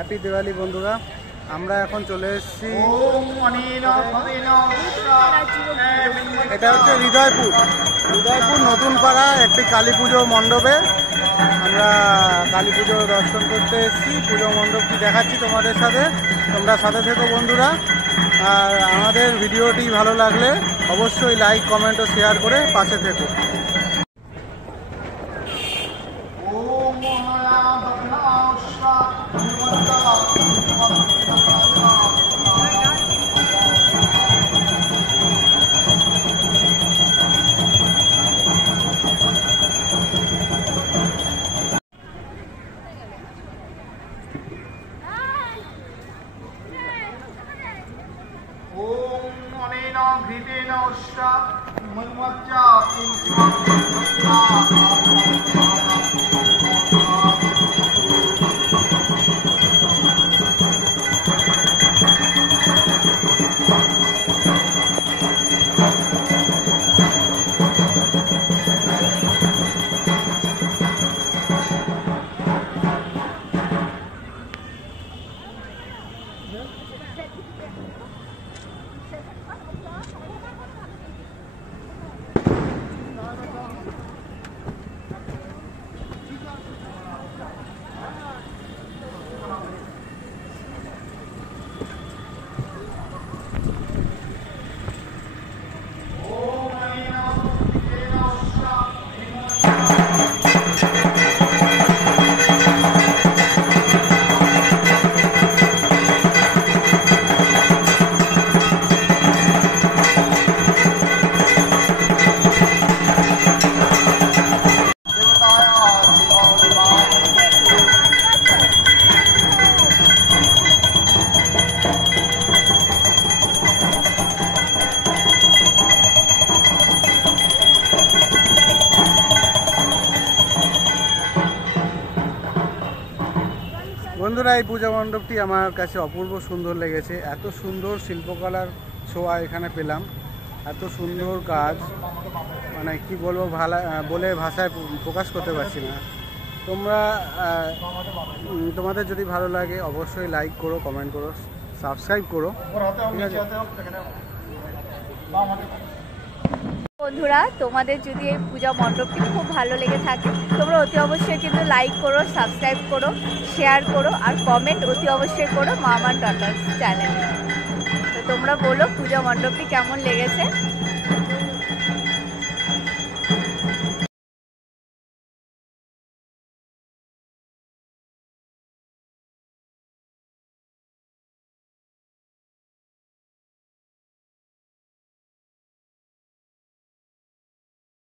Happy Diwali বন্ধুরা। আমরা এখন চলে এসেছি, এটা হচ্ছে হৃদয়পুর নতুন পাড়া একটি কালী পুজো মণ্ডপে। আমরা কালী পুজো দর্শন করতে এসেছি, পুজো মণ্ডপটি দেখাচ্ছি তোমাদের সাথে, তোমরা সাথে থেকো বন্ধুরা। আর আমাদের ভিডিওটি ভালো লাগলে অবশ্যই লাইক কমেন্ট ও শেয়ার করে পাশে থেকো। বন্ধুরা, এই পূজা মণ্ডপটি আমার কাছে অপূর্ব সুন্দর লেগেছে। এত সুন্দর শিল্পকলার ছোঁয়া এখানে পেলাম, এত সুন্দর কাজ, মানে কি বলবো, বলে ভাষায় প্রকাশ করতে পারছি না। তোমাদের যদি ভালো লাগে অবশ্যই লাইক করো, কমেন্ট করো, সাবস্ক্রাইব করো। বন্ধুরা, তোমাদের যদি এই পূজা মণ্ডপটি খুব ভালো লেগে থাকে তোমরা অতি অবশ্যই কিন্তু লাইক করো, সাবস্ক্রাইব করো, শেয়ার করো আর কমেন্ট অতি অবশ্যই করো মামা ডটার্স চ্যানেলে। তো তোমরা বলো পূজা মণ্ডপটি কেমন লেগেছে।